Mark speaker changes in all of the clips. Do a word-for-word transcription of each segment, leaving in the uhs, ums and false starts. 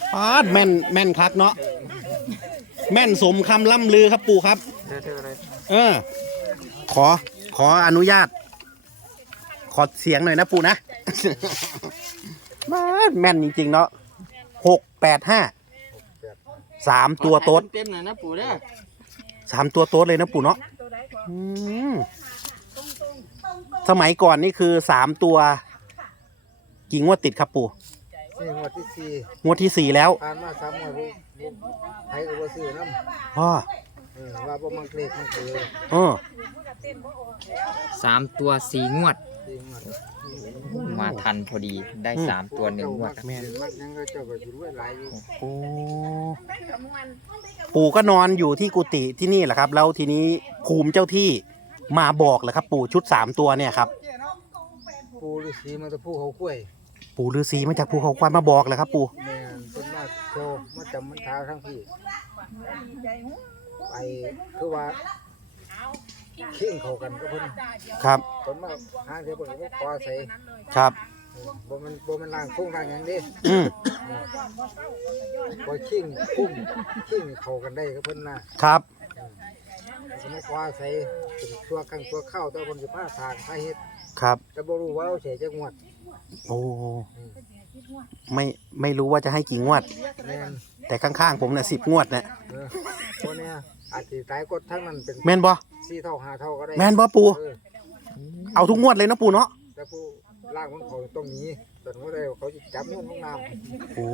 Speaker 1: ปาดแม่นแม่นคักเนาะแม่นสมคำล่ำลือครับปู่ครับเออขอขออนุญาตขอเสียงหน่อยนะปู่นะ มาแม่นจริงๆเนาะหกแปดห้าสามตัวโต๊ด
Speaker 2: เต็มหน่อยนะปู่เด้อ
Speaker 1: สามตัวโต๊ดเลยนะปู่เนาะอืมสมัยก่อนนี่คือสามตัวกี่งวดติดครับปู่
Speaker 3: นี่งวดที่สี่
Speaker 1: งวดที่สี่แล้ว
Speaker 3: ผ่านมาสามงวดไผก็บ่ซื้อน้ำ
Speaker 1: พ่อ
Speaker 3: เออว่าบ่มักเลขมันคือ
Speaker 1: เออ
Speaker 2: สามตัวสี่งวด
Speaker 3: สี่งวด
Speaker 2: มาทันพอดีได้สามตัวหนึ่งงวด
Speaker 3: แม่นมักยังก็เจ้าก็สิรวยหลายอยู่
Speaker 1: โอ้ปู่ก็นอนอยู่ที่กุฏิที่นี่แหละครับแล้วทีนี้ภูมิเจ้าที่มาบอกแหละครับ ปู่ชุดสามตัวเนี่ยครับ
Speaker 3: ปู่ฤาษีมันจะผู้เขาคุ้ย
Speaker 1: ปู่ฤาษีมาจากภูเขาควายมาบอกแหละครับ ปู่
Speaker 3: แม่นเพิ่นมาโชว์มาจำมันท้าทั้งพี่ไปคือว่าเข่งเข้ากันกับเพิ่น
Speaker 1: ครับ
Speaker 3: เพิ่นมาหาเดี๋ยวเพิ่นก็ขอใส่
Speaker 1: ครับ
Speaker 3: เออบ่แมันบ่แมันล่างฟุ้งล่างหยังเด้
Speaker 1: อืม
Speaker 3: บ่ขิงคุ้มขิงเข้ากันได้กับเพิ่นนะครับ สมัยขอใส่เป็นตัวกังตัวเข้าแต่เพิ่นสิพาทางพาเฮ็ด
Speaker 1: ครับ
Speaker 3: แต่บ่รู้ว่าเราเสียจักงวด
Speaker 1: โอ้ไม่ไม่รู้ว่าจะให้กี่งวด
Speaker 3: แม่น
Speaker 1: แต่ข้างๆผมเนี่ยสิบงวดเนี่ย
Speaker 3: เออตัวเนี้ยอาจสิตายกดทั้งนั้นเป็น
Speaker 1: แม่นบ่
Speaker 3: สี่เท่าห้าเท่าก็ได้
Speaker 1: แม่นบ่ปู่
Speaker 3: เออ
Speaker 1: เอาทุกงวดเลยนะปู่เนาะ
Speaker 3: แต่ผู้ล่างมันเขาต้องหนีแต่ว่าได้เขาจะจับมันลงน้ำ
Speaker 1: โอ้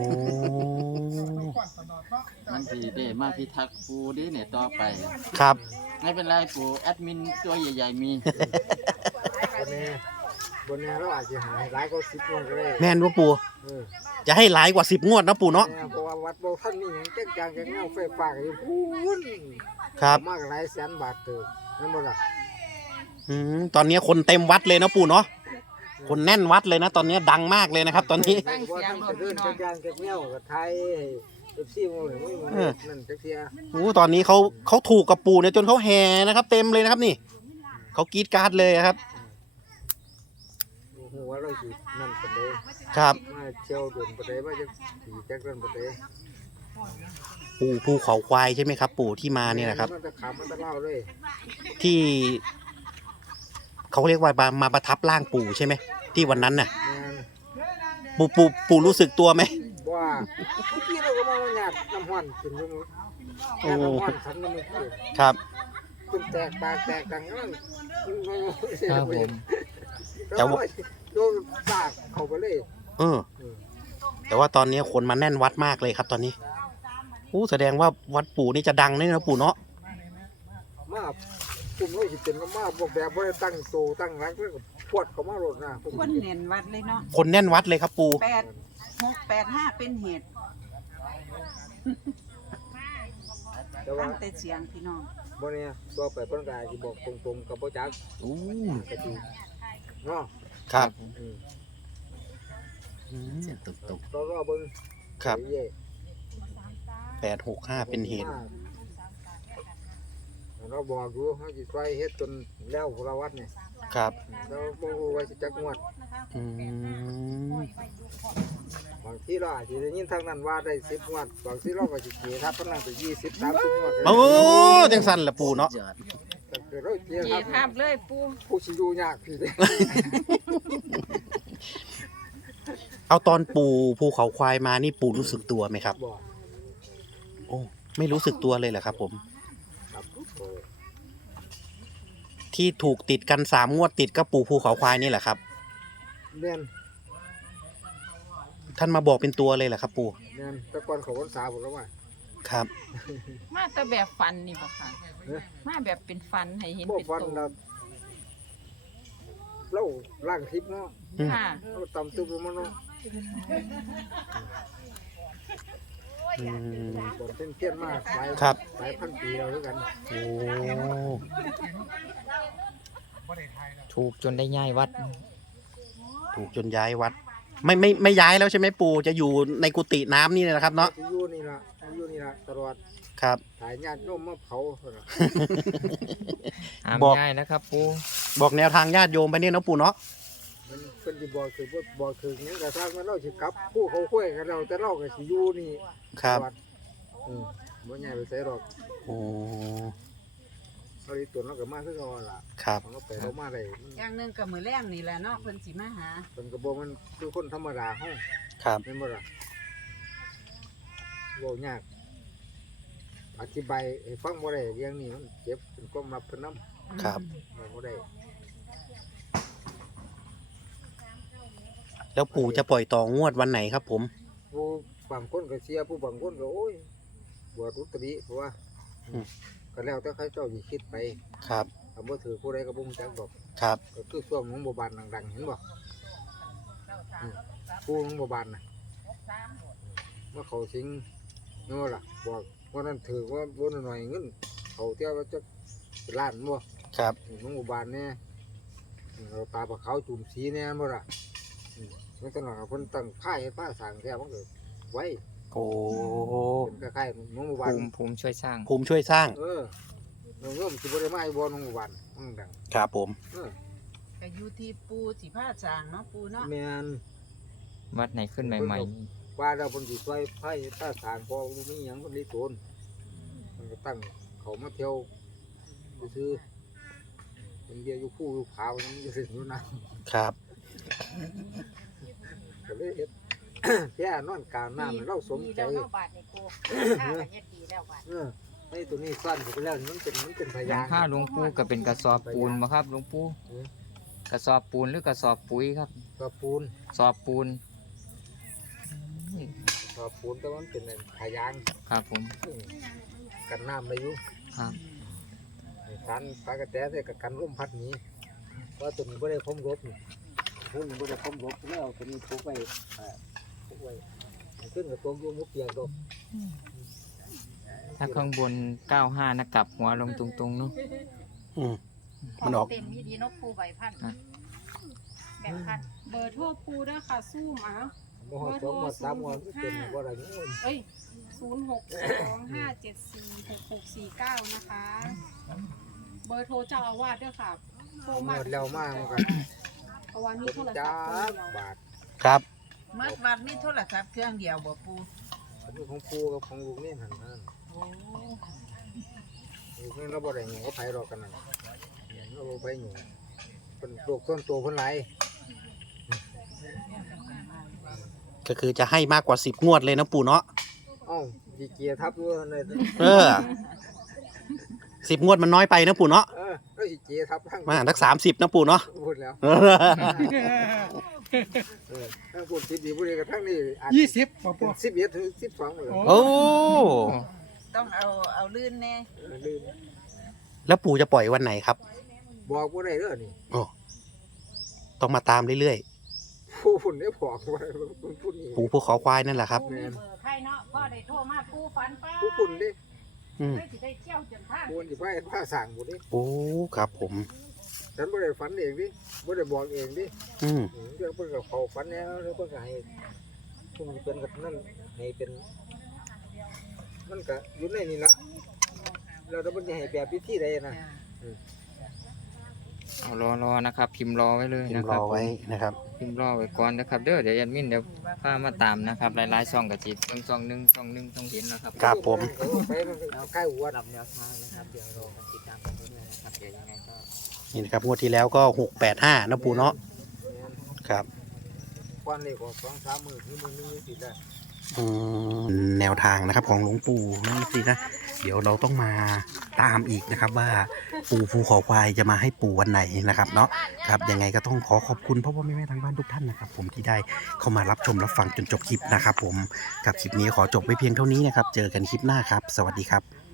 Speaker 2: มันดีเด้มาพิทักษ์ปู่ดิเนี่ยต่อไป
Speaker 1: ครับ
Speaker 2: ไม่เป็นไรปู่แอดมินตัวใหญ่ๆมี
Speaker 3: บนนี้บนนี้เราอาจจะหายหลายก็สิบงวดก็ได้
Speaker 1: แม่นบ่ปู่
Speaker 3: เออ
Speaker 1: จะให้หลายกว่าสิบงวดนะปู่เนาะ
Speaker 3: แม่เพราะว่าวัดโบท่านนี่ยังแจ้งจางแจ้งเงาไฟฟ้าอยู่พูน
Speaker 1: ครับ
Speaker 3: มากหลายแสนบาทเติบนั่นบ่ล่ะ
Speaker 1: อืมตอนนี้คนเต็มวัดเลยนะปู่เนาะคนแน่นวัดเลยนะ ตอนนี้ดังมากเลยนะครับ ตอนนี้
Speaker 3: ว่าท่านจะเดินแจ้งจางแจ้งเงากับไทยเอฟซีโมหรือไม่โมนั่นจักเทีย
Speaker 1: โอ้ตอนนี้เขาเขาถูกกับปู่เนี่ยจนเขาแห่นะครับ เต็มเลยนะครับนี่เขากรีดกราร์ดเลยครับ
Speaker 3: หัวเราสินั่นปานใด
Speaker 1: ครับ
Speaker 3: มาเที่ยวโดนปานใดมาจักสีจักนั่นปานใด
Speaker 1: ปู่ภูเขาควายใช่ไหมครับ ปู่ที่มาเนี่ยนะครับ
Speaker 3: มันจะขำมันจะเล่าเลย
Speaker 1: ที่เขาเรียกว่ามามาประทับร่างปู่ใช่ไหมที่วันนั้นน่ะ
Speaker 3: แม่น
Speaker 1: ปู่ปู่ปู่รู้สึกตัวไหม
Speaker 3: ว่าเมื่อกี้เราก็มาหยาดน้ำห้อนกินอยู่หยาดน้ำห้อนฉันน้ำมันกิน
Speaker 1: ครับ
Speaker 3: จนแตกปากแตกดังนั่น
Speaker 2: ครับผม
Speaker 3: แต่ว่าโดนปากเข้าไปเลย
Speaker 1: เออ แต่ว่าตอนนี้คนมาแน่นวัดมากเลยครับ ตอนนี้โอ้แสดงว่าวัดปู่นี่จะดังแน่นะปู่เนาะ
Speaker 3: มาปุ่มเราสิเป็นก็มาบอกแบบว่าตั้งโตตั้งรักแล้วก็พวดเข้ามาโลดนะผม
Speaker 4: คนเน้นวัดเลยเนาะ
Speaker 1: คนแน่นวัดเลยครับปู่
Speaker 4: แปดหกแปดห้าเป็นเหตุ
Speaker 3: แต่ว่า
Speaker 4: ตั้งแต่เสียงพี่น้อง
Speaker 3: บ่เนี่ยตัวไปต้นกายสิบอกตรงๆกับบ่จัก
Speaker 2: อู้
Speaker 3: กะทิเนาะ
Speaker 1: ครับ
Speaker 3: อืม
Speaker 1: อืม
Speaker 2: เสียงตุกตุก
Speaker 3: เรารอเบิ่ง
Speaker 1: ครับ
Speaker 3: เย่
Speaker 1: แปดหกห้าเป็นเหตุ
Speaker 3: เราบอกอยู่เฮาสิช่วยเฮ็ดจนแล้วพระวัดเนี่ย
Speaker 1: ครับ
Speaker 3: เราบ่รู้ว่าสิจักงวด
Speaker 1: อืม
Speaker 3: บางทีเราอาจจะได้ยินทางนั้นว่าได้สิบงวดบางทีเราก็สิเกียทับพนันไปยี่สิบสามสิบงวด
Speaker 1: โอ้จังสันแหละปู่เนาะ
Speaker 2: ยอด
Speaker 3: แต่เกิดเราเกีย
Speaker 4: เกี
Speaker 3: ทั
Speaker 4: ย
Speaker 3: บ
Speaker 4: ภาพเลยปู
Speaker 3: ผู้สิอยู่ยากพี่เด้
Speaker 1: เอาตอนปู่ภูเขาควายมานี่ปู่รู้สึกตัวไหมครับ
Speaker 3: บอก
Speaker 1: โอ้ไม่รู้สึกตัวเลยเหรอครับผม
Speaker 3: ครับโอ้
Speaker 1: ที่ถูกติดกันสามงวดติดก็ปู่ภูเขาควายนี่แหละครับ
Speaker 3: แม่น
Speaker 1: ท่านมาบอกเป็นตัวเลยเหรอครับ ปู่
Speaker 3: แม่นแต่ก่อนเขาวันสาผมแล้วว่า
Speaker 1: ครับ
Speaker 4: มาแต่แบบฟันนี่บ่ค่ะ
Speaker 3: เอ้ย
Speaker 4: มาแบบเป็นฟันให้เห็น
Speaker 3: บ่
Speaker 4: เป็น
Speaker 3: ฟัน
Speaker 4: ตัว
Speaker 3: เราเราล่างทิพย์เนาะ
Speaker 1: อืม
Speaker 4: ค่ะ
Speaker 3: เราตำตึบมันเนาะ
Speaker 1: อืม
Speaker 3: บนเส้นเทียนมากหลาย
Speaker 1: ครับ
Speaker 3: หลายพันปีแล้วด้วยกัน
Speaker 1: โอ้
Speaker 2: ถูกจนได้ย้ายวัด
Speaker 1: ถูกจนย้ายวัด ไม่ไม่ไม่ย้ายแล้วใช่ไหมปู่จะอยู่ในกุฏิน้ำนี่นะครับเนาะ
Speaker 3: ที่อยู่นี่ล่ะอยู่นี่ล่ะตลอด
Speaker 1: ครับ
Speaker 3: ถ่ายญาติโยมมาเผาเท่านั้น
Speaker 2: ห้าม
Speaker 1: บอก
Speaker 2: ย้ายนะครับปู่
Speaker 1: บอกแนวทางญาติโยมไปเนี่ยเนาะปู่เนาะ
Speaker 3: มันเป็นสิบอกคือบ่บอกคือหยังก็ทางมันเราสิกลับผู้เขาคุยกันเราแต่เราก็สิอยู่นี่
Speaker 1: ครับ
Speaker 3: วัดอืมบ่ใหญ่ไปไสหรอก
Speaker 1: โอ้
Speaker 3: เอาดิตัวเราก็มาคือเก่าล่ะ
Speaker 1: ครับ
Speaker 3: เราไปเรามาได้มัน
Speaker 4: อย่างหนึงก็มื้อแรงนี่แหละเนาะเพิ่นสิมาหา
Speaker 3: เป็นก็บ่มันคือคนธรรมดาเฮา
Speaker 1: ครับ
Speaker 3: แม่นบ่ล่ะบ่ยากอธิบายให้ฟังบ่ได้เรื่องนี้มันเจ็บเป็นความลับเพิ่นนำ
Speaker 1: ครับ
Speaker 3: บ่ได้
Speaker 1: แล้วปู่จะปล่อยต่องวดวันไหนครับผม
Speaker 3: ผู้บางคนก็เสียผู้บางคนก็โอ้ยบวชอุตริเพราะว่า
Speaker 1: อืม
Speaker 3: ก็แล้วแต่เขาเจ้าสิคิดไป
Speaker 1: ครับ
Speaker 3: ถ้าบ่ถือผู้ใดก็บ่รู้จักดอก
Speaker 1: ครับ
Speaker 3: ก็คือช่วงของบ่บานดังๆเห็นบ่อืมผู้ของบ่บานน่ะเมื่อเขาสิงเนาะล่ะบอกว่านั้นถือว่าบ่น้อยๆเงินเขาเที่ยวว่าจะเป็นล้านบ่
Speaker 1: ครับ
Speaker 3: ของบ่บานแน่อืมเอาปลาปลาขาวจุ่มสีแน่บ่ล่ะอืมมันตลอดเพิ่นตั้งค่ายให้ผ้าสร้างแท้มันก็ไว้
Speaker 1: โอ้
Speaker 3: เป็นคล้ายๆน้องหมู่บ้าน
Speaker 2: ภูมิภูมิช่วยสร้าง
Speaker 1: ภูมิช่วยสร้าง
Speaker 3: เออน้องโยมสิบ่ได้มาอีบ่น้องหมู่บ้านมันดัง
Speaker 1: ครับผม
Speaker 3: เออ
Speaker 4: ก็อยู่ที่ปูสิพาสร้างเนาะปูเนาะ
Speaker 3: แม่น
Speaker 2: วัดไหนขึ้นใหม่
Speaker 3: ว่าแล้วเพิ่นสิช่วยไผถ้าสร้างพอบ่มีหยังเพิ่นได้โตนมันก็ตั้งเขามาเที่ยวซื่อๆเป็นเบียร์อยู่คู่อยู่ขาวยังอยู่สิอยู่นะครับ ก็เลยเฮ็ด แย่นอนกลางน้ำเราสมใจ
Speaker 4: ดีแล้วเนาะบาดนี่ปูข้าก็เฮ็ดดีแล้วบาด
Speaker 3: เออไอ้ตัวนี้สั้นไปแล้วมันเป็นมันเป็นพ
Speaker 2: ๆหลั
Speaker 3: ยาง ง
Speaker 2: คาหลวงปู่ก็เป็นกระสอบปูนมาครับหลวงปู่
Speaker 3: เออ
Speaker 2: กระสอบปูนหรือกระสอบปุ๋ยครับ
Speaker 3: กระปูน
Speaker 2: สอบปูน
Speaker 3: กระปูนแต่ว่ามันเป็นพยาง
Speaker 2: ครับผม
Speaker 3: อืมกันน้ำได้อยู่
Speaker 2: ครับ
Speaker 3: กันปลากระแตใส่กับกันร่มพัดหนี้ว่าตัวนี้ไม่ได้คมรบนี่พุ่นไม่ได้คมรบแล้วเอาตัวนี้ทุบไว้อ่าทุบไว้ขึ้นกับตัวยูมุกเปียกดอก
Speaker 2: ถ้าข้างบนเก้าห้านะกลับหัวลงตรงๆเนาะ
Speaker 1: อืมมันออก
Speaker 4: เต็มมีดีนกปูใบพันธุ์
Speaker 2: อ่ะ
Speaker 4: แบ่งพันธุ์
Speaker 5: เบอร์โทรปูด้วยค่ะสู้หมา
Speaker 3: มหอสองมหสามมหเป็นว่าอะไรนี่
Speaker 5: เอ้ยศูนย์หกสองห้าเจ็ดสี่หกหกสี่เก้านะคะ เบอร์โทรเจ้าอาวาสด้วยค่ะโทร
Speaker 3: หม
Speaker 5: มา
Speaker 3: ดแล้วมากกัน
Speaker 5: เพราะว่านี่โทรศั
Speaker 3: จ้า
Speaker 5: พท์เครื่องเดียว
Speaker 3: บาท
Speaker 1: ครับ
Speaker 4: มัดวัดมีโทรศัพท์เครื่องเดียวบ่ปู
Speaker 3: อันนี้ของปูกับของลูกนี่หันนั่น
Speaker 4: โอ้
Speaker 3: ลูกนี่เราบ่ได้หนูก็ไผรอกันนั่นเราบ่ไปหนูเป็นโรคต้นตัวเพิ่นไหล
Speaker 1: ก็คือจะให้มากกว่าสิบงวดเลยนะปู่เนาะ
Speaker 3: เอ้าจีเกียร์ทับด้วยเลย
Speaker 1: เออสิบงวดมันน้อยไปนะปู่เนาะ
Speaker 3: เออแล้วจีเกียร์ทับทั้ง
Speaker 1: มาทักสามสิบนะปู่เนาะ
Speaker 3: พูดแล้วเออทั้งพูดสิบดีพูดกับทั้งนี้อาจ
Speaker 6: ยี่สิบบ่
Speaker 3: เป็
Speaker 6: ปู
Speaker 3: นสิบเอ็ดถึงสิบสองเลย
Speaker 1: โอ้
Speaker 4: ต้องเอาเอาลื่นแน่
Speaker 3: เออลืม
Speaker 1: แล้วปู่จะปล่อยวันไหนครับ
Speaker 3: บอกว่าได้เด้อนี่
Speaker 1: โอ้ต้องมาตามเรื่อย
Speaker 3: ผู้ฝุ่นได้บอกว่าผู้นี่
Speaker 1: ๆปู่ผู้ขอควายนั่นแหละครับ
Speaker 5: ปูมีเบอร์ใครเนาะพ่อได้โทรมาปูฝันป้า
Speaker 3: ผู้ฝุ่นดิ
Speaker 1: อืม
Speaker 5: ได้สิได้เที่ยวจนทาง
Speaker 3: ผู้ที่พ่ายผ้าสั่งบุดิ
Speaker 1: โอ้ครับผม
Speaker 3: ฉันไม่ได้ฝันเองดิไม่ได้บอกเองดิ
Speaker 1: อืม
Speaker 3: เรื่องเพิ่นกับเขาฝันแล้วแล้วเพิ่นก็ให้เพิ่นเป็นกับนั่นให้เป็นมันก็อยู่ในนี่ละเราจะมันจะให้แบบพิธีใดนะ
Speaker 2: เอารอรอนะครับ พิมพ์รอไว้เลย
Speaker 1: พิม
Speaker 2: นะ
Speaker 1: พ์
Speaker 2: ค
Speaker 1: ร
Speaker 2: รั
Speaker 1: อบ ไว้นะครับ
Speaker 2: พิมพ์รอไว้ก่อนนะครับเด้อเดี๋ยวยันมินเดี๋ยวพามาตามนะครับหลายๆช่องกับจิตเบิ่งช่องหนึ่งช่องหนึ่งต้องเห็นนะครับ
Speaker 1: ครับผม
Speaker 3: ไปมันก็ใกล้หัว
Speaker 2: ดับแนวทางนะครับเดี๋ยวรอกันติดตามกันเรื่อยๆนะครับเดี๋ยวยังไงก็
Speaker 1: นี่นะครับงวดที่แล้วก็หกแปดห้านะปู่เนาะครับ
Speaker 3: ควันเลยก็สองสามมือที่มือนึงติดแล้ว
Speaker 1: อืมแนวทางนะครับของหลวงปู่นั่นสินะเดี๋ยวเราต้องมาตามอีกนะครับว่าปู่ภูเขาควายจะมาให้ปู่วันไหนนะครับเนาะครับยังไงก็ต้องขอขอบคุณพ่อพ่อแม่แม่ทางบ้านทุกท่านนะครับผมที่ได้เข้ามารับชมรับฟังจนจบคลิปนะครับผมกับคลิปนี้ขอจบไว้เพียงเท่านี้นะครับเจอกันคลิปหน้าครับ สวัสดีครับ